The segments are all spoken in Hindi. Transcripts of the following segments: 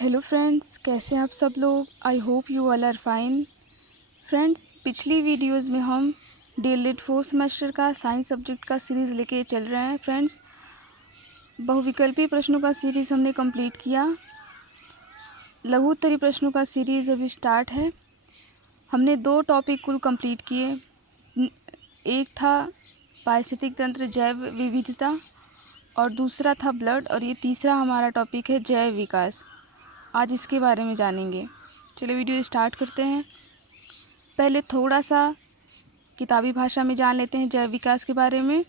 हेलो फ्रेंड्स, कैसे हैं आप सब लोग। I hope you all are fine. Friends, पिछली वीडियोस में हम डीएलएड 4 सेमेस्टर का साइंस सब्जेक्ट का सीरीज़ लेके चल रहे हैं। फ्रेंड्स, बहुविकल्पीय प्रश्नों का सीरीज़ हमने कंप्लीट किया। लघु उत्तरीय प्रश्नों का सीरीज़ अभी स्टार्ट है। हमने 2 टॉपिक कुल कंप्लीट किए। एक था पारिस्थितिक तंत्र जैव विविधता और दूसरा था ब्लड, और ये तीसरा हमारा टॉपिक है जैव विकास। आज इसके बारे में जानेंगे। चलिए वीडियो स्टार्ट करते हैं। पहले थोड़ा सा किताबी भाषा में जान लेते हैं जैव विकास के बारे में,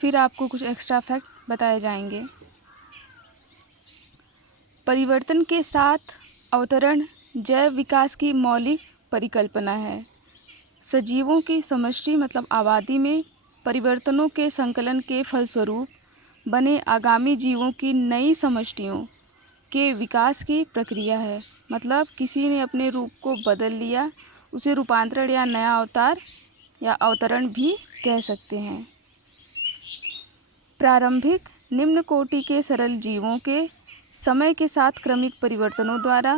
फिर आपको कुछ एक्स्ट्रा फैक्ट बताए जाएंगे। परिवर्तन के साथ अवतरण जैव विकास की मौलिक परिकल्पना है। सजीवों की समष्टि मतलब आबादी में परिवर्तनों के संकलन के फलस्वरूप बने आगामी जीवों की नई समष्टियों के विकास की प्रक्रिया है। मतलब किसी ने अपने रूप को बदल लिया, उसे रूपांतरण या नया अवतार या अवतरण भी कह सकते हैं। प्रारंभिक निम्न कोटि के सरल जीवों के समय के साथ क्रमिक परिवर्तनों द्वारा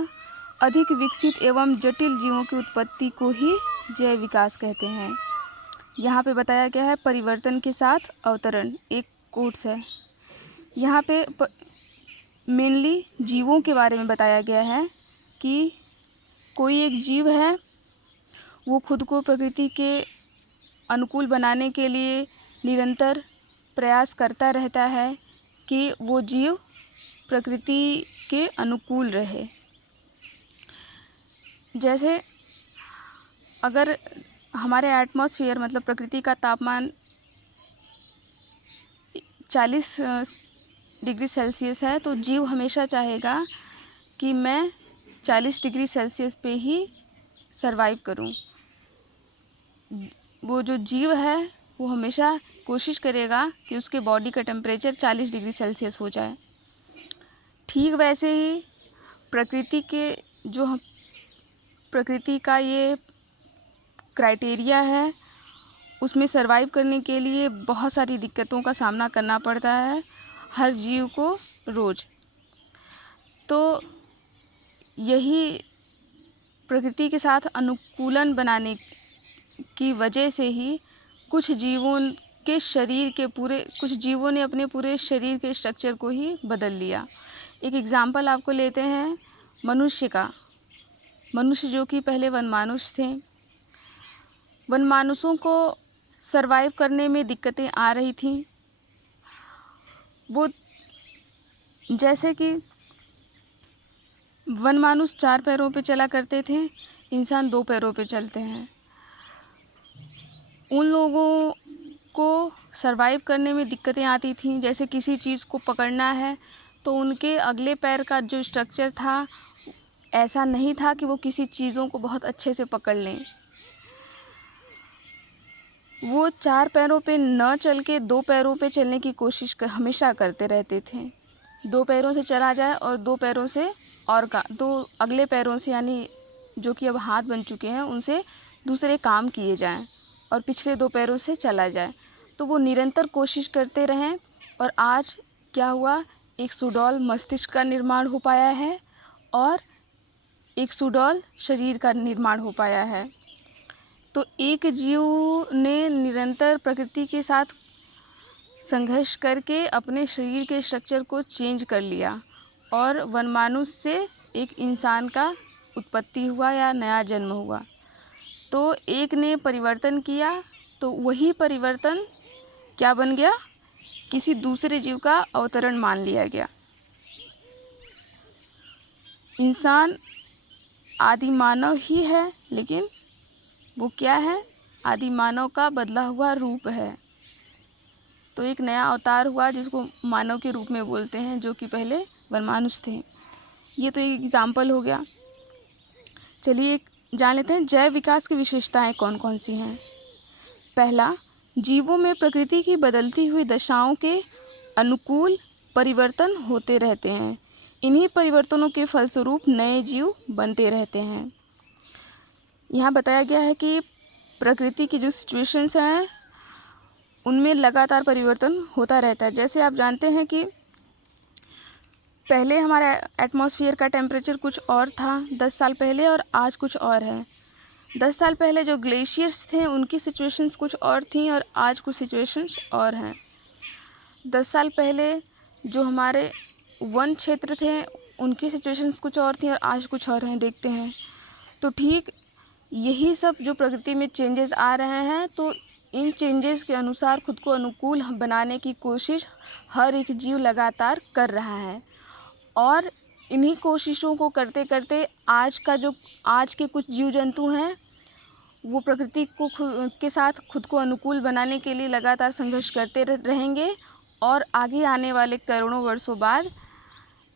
अधिक विकसित एवं जटिल जीवों की उत्पत्ति को ही जैव विकास कहते हैं। यहाँ पे बताया गया है परिवर्तन के साथ अवतरण, एक कोट्स है। यहाँ पे मेनली जीवों के बारे में बताया गया है कि कोई एक जीव है, वो खुद को प्रकृति के अनुकूल बनाने के लिए निरंतर प्रयास करता रहता है कि वो जीव प्रकृति के अनुकूल रहे। जैसे अगर हमारे एटमॉस्फेयर मतलब प्रकृति का तापमान 40 डिग्री सेल्सियस है, तो जीव हमेशा चाहेगा कि मैं 40 डिग्री सेल्सियस पे ही सरवाइव करूं। वो जो जीव है वो हमेशा कोशिश करेगा कि उसके बॉडी का टेम्परेचर 40 डिग्री सेल्सियस हो जाए। ठीक वैसे ही प्रकृति का ये क्राइटेरिया है, उसमें सरवाइव करने के लिए बहुत सारी दिक्कतों का सामना करना पड़ता है हर जीव को रोज़। तो यही प्रकृति के साथ अनुकूलन बनाने की वजह से ही कुछ जीवों ने अपने पूरे शरीर के स्ट्रक्चर को ही बदल लिया। एक एग्जांपल आपको लेते हैं मनुष्य का। मनुष्य जो कि पहले वनमानुष थे, वनमानुषों को सरवाइव करने में दिक्कतें आ रही थीं। वो जैसे कि वनमानुष 4 पैरों पे चला करते थे, इंसान 2 पैरों पे चलते हैं। उन लोगों को सरवाइव करने में दिक्कतें आती थीं। जैसे किसी चीज़ को पकड़ना है तो उनके अगले पैर का जो स्ट्रक्चर था ऐसा नहीं था कि वो किसी चीज़ों को बहुत अच्छे से पकड़ लें। वो 4 पैरों पे न चल के 2 पैरों पे चलने की कोशिश हमेशा करते रहते थे। 2 पैरों से चला जाए और 2 पैरों से दो अगले पैरों से, यानी जो कि अब हाथ बन चुके हैं, उनसे दूसरे काम किए जाएं और पिछले 2 पैरों से चला जाए। तो वो निरंतर कोशिश करते रहें और आज क्या हुआ, एक सुडौल मस्तिष्क का निर्माण हो पाया है और एक सुडौल शरीर का निर्माण हो पाया है। तो एक जीव ने निरंतर प्रकृति के साथ संघर्ष करके अपने शरीर के स्ट्रक्चर को चेंज कर लिया और वनमानुष से एक इंसान का उत्पत्ति हुआ या नया जन्म हुआ। तो एक ने परिवर्तन किया तो वही परिवर्तन क्या बन गया, किसी दूसरे जीव का अवतरण मान लिया गया। इंसान आदि मानव ही है, लेकिन वो क्या है, आदि मानव का बदला हुआ रूप है। तो एक नया अवतार हुआ जिसको मानव के रूप में बोलते हैं, जो कि पहले वनमानुष थे। ये तो एक एग्जाम्पल हो गया। चलिए जान लेते हैं जैव विकास की विशेषताएं कौन कौन सी हैं। पहला, जीवों में प्रकृति की बदलती हुई दशाओं के अनुकूल परिवर्तन होते रहते हैं। इन्हीं परिवर्तनों के फलस्वरूप नए जीव बनते रहते हैं। यहाँ बताया गया है कि प्रकृति की जो सिचुएशंस हैं उनमें लगातार परिवर्तन होता रहता है। जैसे आप जानते हैं कि पहले हमारा एटमॉस्फेयर का टेम्परेचर कुछ और था 10 साल पहले, और आज कुछ और है। 10 साल पहले जो ग्लेशियर्स थे उनकी सिचुएशंस कुछ और थी, और आज कुछ सिचुएशंस और हैं। 10 साल पहले जो हमारे वन क्षेत्र थे उनकी सिचुएशंस कुछ और थी, और आज कुछ और हैं। देखते हैं। तो ठीक यही सब जो प्रकृति में चेंजेस आ रहे हैं, तो इन चेंजेस के अनुसार खुद को अनुकूल बनाने की कोशिश हर एक जीव लगातार कर रहा है। और इन्हीं कोशिशों को करते करते आज के कुछ जीव जंतु हैं, वो प्रकृति को के साथ खुद को अनुकूल बनाने के लिए लगातार संघर्ष करते रहेंगे, और आगे आने वाले करोड़ों वर्षों बाद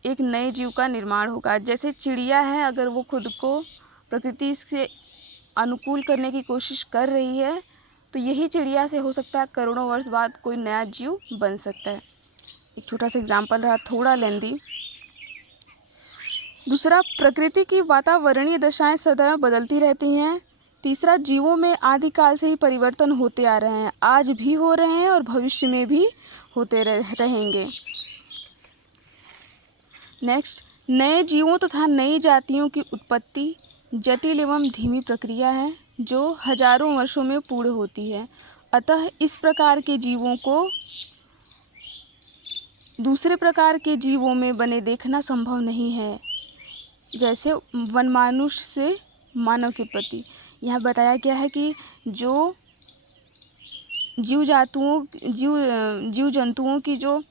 एक नए जीव का निर्माण होगा। जैसे चिड़िया है, अगर वो खुद को प्रकृति से अनुकूल करने की कोशिश कर रही है, तो यही चिड़िया से हो सकता है करोड़ों वर्ष बाद कोई नया जीव बन सकता है। एक छोटा सा एग्जाम्पल रहा, थोड़ा लेंदी। दूसरा, प्रकृति की वातावरणीय दशाएं सदैव बदलती रहती हैं। तीसरा, जीवों में आदिकाल से ही परिवर्तन होते आ रहे हैं, आज भी हो रहे हैं और भविष्य में भी होते रहेंगे। नेक्स्ट, नए जीवों तथा नई जातियों की उत्पत्ति जटिल एवं धीमी प्रक्रिया है जो हजारों वर्षों में पूर्ण होती है। अतः इस प्रकार के जीवों को दूसरे प्रकार के जीवों में बने देखना संभव नहीं है। जैसे वनमानुष से मानव के प्रति यहाँ बताया गया है कि जो जीव जंतुओं की जो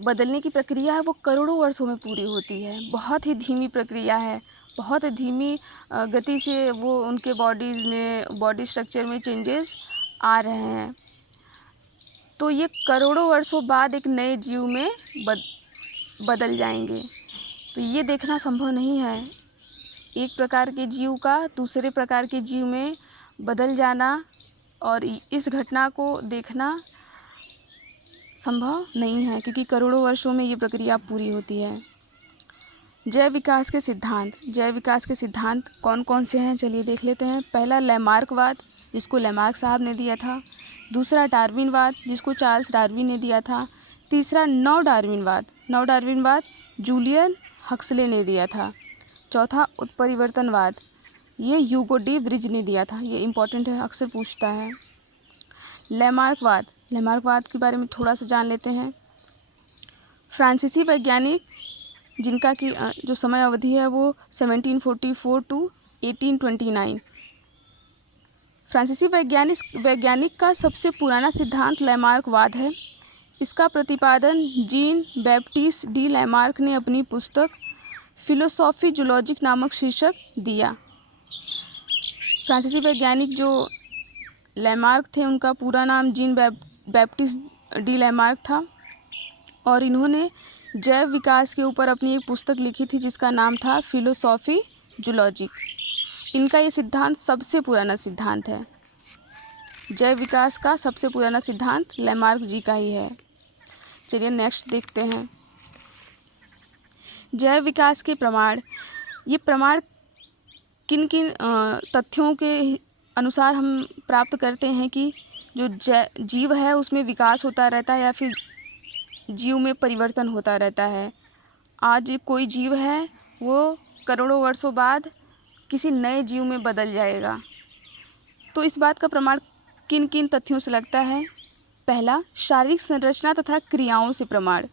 बदलने की प्रक्रिया है वो करोड़ों वर्षों में पूरी होती है। बहुत ही धीमी प्रक्रिया है, बहुत धीमी गति से वो उनके बॉडी स्ट्रक्चर में चेंजेस आ रहे हैं। तो ये करोड़ों वर्षों बाद एक नए जीव में बदल जाएंगे। तो ये देखना संभव नहीं है, एक प्रकार के जीव का दूसरे प्रकार के जीव में बदल जाना, और इस घटना को देखना संभव नहीं है क्योंकि करोड़ों वर्षों में ये प्रक्रिया पूरी होती है। जैव विकास के सिद्धांत कौन कौन से हैं, चलिए देख लेते हैं। पहला, लैमार्कवाद, जिसको लैमार्क साहब ने दिया था। दूसरा, डार्विनवाद, जिसको चार्ल्स डार्विन ने दिया था। तीसरा, नव डार्विनवाद जूलियन हक्सले ने दिया था। चौथा, उत्परिवर्तनवाद, ये ह्यूगो डी ब्रिज ने दिया था। ये इम्पोर्टेंट है, अक्सर पूछता है। लैमार्कवाद के बारे में थोड़ा सा जान लेते हैं। फ्रांसीसी वैज्ञानिक जिनका कि जो समय अवधि है वो 1744 टू 1829। फ्रांसीसी वैज्ञानिक का सबसे पुराना सिद्धांत लैमार्कवाद है। इसका प्रतिपादन जीन बैप्टिस्ट डी लैमार्क ने अपनी पुस्तक फिलोसॉफी जूलॉजिक नामक शीर्षक दिया। फ्रांसीसी वैज्ञानिक जो लैमार्क थे उनका पूरा नाम जीन बैप्टिस्ट डी लैमार्क था, और इन्होंने जैव विकास के ऊपर अपनी एक पुस्तक लिखी थी जिसका नाम था फिलोसॉफी जूलॉजिक। इनका ये सिद्धांत सबसे पुराना सिद्धांत है। जैव विकास का सबसे पुराना सिद्धांत लैमार्क जी का ही है। चलिए नेक्स्ट देखते हैं। जैव विकास के प्रमाण। ये प्रमाण किन किन तथ्यों के अनुसार हम प्राप्त करते हैं कि जो जीव है उसमें विकास होता रहता है या फिर जीव में परिवर्तन होता रहता है। आज कोई जीव है वो करोड़ों वर्षों बाद किसी नए जीव में बदल जाएगा। तो इस बात का प्रमाण किन किन तथ्यों से लगता है। पहला, शारीरिक संरचना तथा क्रियाओं से प्रमाण।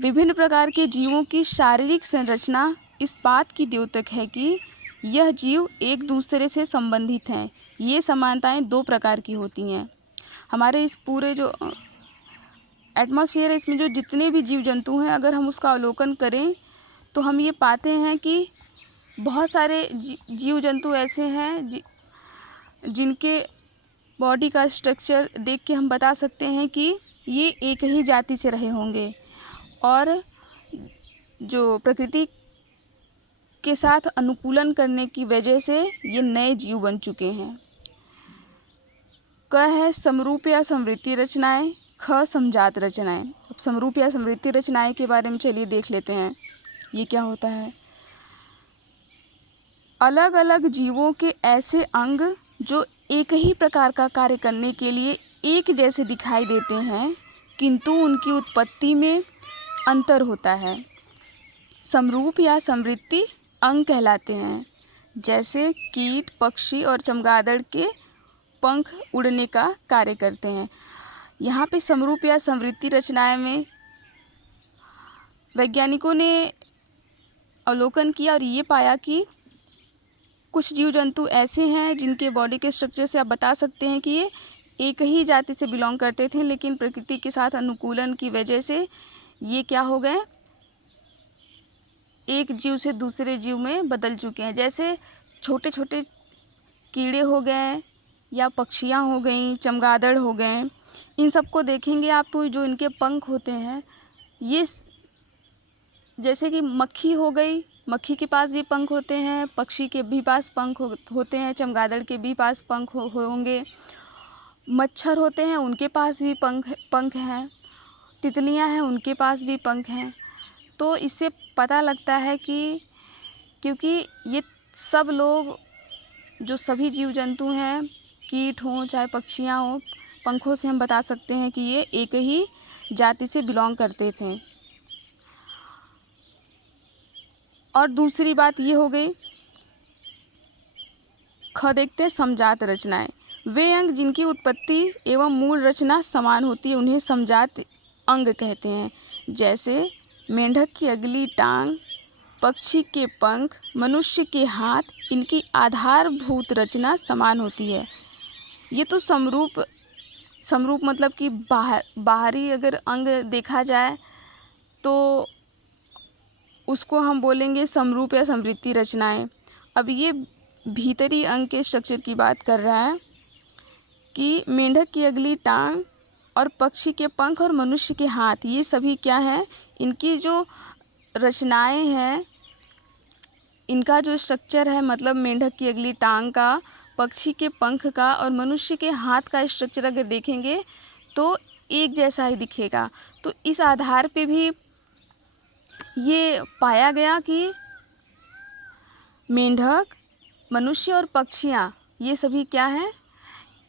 विभिन्न प्रकार के जीवों की शारीरिक संरचना इस बात की द्योतक है कि यह जीव एक दूसरे से संबंधित हैं। ये समानताएं दो प्रकार की होती हैं। हमारे इस पूरे जो एटमॉस्फेयर है इसमें जो जितने भी जीव जंतु हैं, अगर हम उसका अवलोकन करें तो हम ये पाते हैं कि बहुत सारे जीव जंतु ऐसे हैं जिनके बॉडी का स्ट्रक्चर देख के हम बता सकते हैं कि ये एक ही जाति से रहे होंगे, और जो प्रकृति के साथ अनुकूलन करने की वजह से ये नए जीव बन चुके हैं। क है समरूप या समवृत्तीय रचनाएं, ख समजात रचनाएं। अब समरूप या समवृत्तीय रचनाएं के बारे में चलिए देख लेते हैं ये क्या होता है। अलग अलग जीवों के ऐसे अंग जो एक ही प्रकार का कार्य करने के लिए एक जैसे दिखाई देते हैं, किंतु उनकी उत्पत्ति में अंतर होता है। समरूप या समवृत्ति अंग कहलाते हैं। जैसे कीट, पक्षी और चमगादड़ के पंख उड़ने का कार्य करते हैं। यहाँ पे समरूप या समवृत्ति रचनाएं में वैज्ञानिकों ने अवलोकन किया और ये पाया कि कुछ जीव जंतु ऐसे हैं जिनके बॉडी के स्ट्रक्चर से आप बता सकते हैं कि ये एक ही जाति से बिलोंग करते थे, लेकिन प्रकृति के साथ अनुकूलन की वजह से ये क्या हो गए, एक जीव से दूसरे जीव में बदल चुके हैं। जैसे छोटे छोटे कीड़े हो गए या पक्षियाँ हो गई, चमगादड़ हो गए, इन सबको देखेंगे आप तो जो इनके पंख होते हैं, ये जैसे कि मक्खी हो गई, मक्खी के पास भी पंख होते हैं, पक्षी के भी पास पंख होते हैं, चमगादड़ के भी पास पंख होंगे, मच्छर होते हैं उनके पास भी पंख हैं, तितलियां हैं उनके पास भी पंख हैं। तो इससे पता लगता है कि क्योंकि ये सब लोग जो सभी जीव जंतु हैं, कीट हों चाहे पक्षियां हों, पंखों से हम बता सकते हैं कि ये एक ही जाति से बिलोंग करते थे। और दूसरी बात ये हो गई, देखते हैं समजात रचनाएं। वे अंग जिनकी उत्पत्ति एवं मूल रचना समान होती है उन्हें समजात अंग कहते हैं। जैसे मेंढक की अगली टांग, पक्षी के पंख, मनुष्य के हाथ, इनकी आधारभूत रचना समान होती है। ये तो समरूप मतलब कि बाहरी अगर अंग देखा जाए तो उसको हम बोलेंगे समरूप या समवृत्ति रचनाएं। अब ये भीतरी अंग के स्ट्रक्चर की बात कर रहा है कि मेंढक की अगली टांग और पक्षी के पंख और मनुष्य के हाथ, ये सभी क्या हैं, इनकी जो रचनाएं हैं, इनका जो स्ट्रक्चर है, मतलब मेंढक की अगली टांग का, पक्षी के पंख का और मनुष्य के हाथ का स्ट्रक्चर अगर देखेंगे तो एक जैसा ही दिखेगा। तो इस आधार पे भी ये पाया गया कि मेंढक, मनुष्य और पक्षियाँ ये सभी क्या हैं,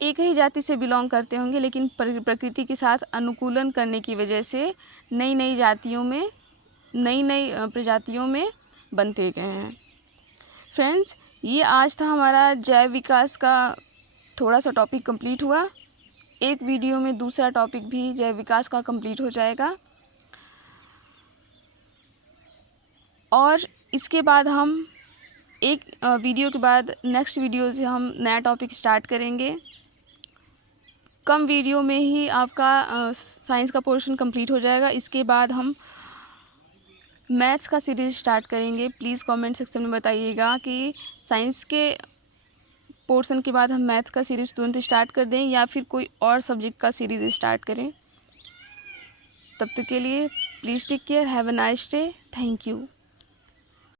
एक ही जाति से बिलोंग करते होंगे, लेकिन प्रकृति के साथ अनुकूलन करने की वजह से नई नई प्रजातियों में बनते गए हैं। फ्रेंड्स, ये आज था हमारा जैव विकास का थोड़ा सा टॉपिक कंप्लीट हुआ। एक वीडियो में दूसरा टॉपिक भी जैव विकास का कंप्लीट हो जाएगा और इसके बाद हम एक वीडियो के बाद नेक्स्ट वीडियो से हम नया टॉपिक स्टार्ट करेंगे। कम वीडियो में ही आपका साइंस का पोर्शन कंप्लीट हो जाएगा। इसके बाद हम मैथ्स का सीरीज़ स्टार्ट करेंगे। प्लीज़ कमेंट सेक्शन में बताइएगा कि साइंस के पोर्शन के बाद हम मैथ्स का सीरीज़ तुरंत स्टार्ट कर दें या फिर कोई और सब्जेक्ट का सीरीज़ स्टार्ट करें। तब तक के लिए please take care, have a nice day, thank you.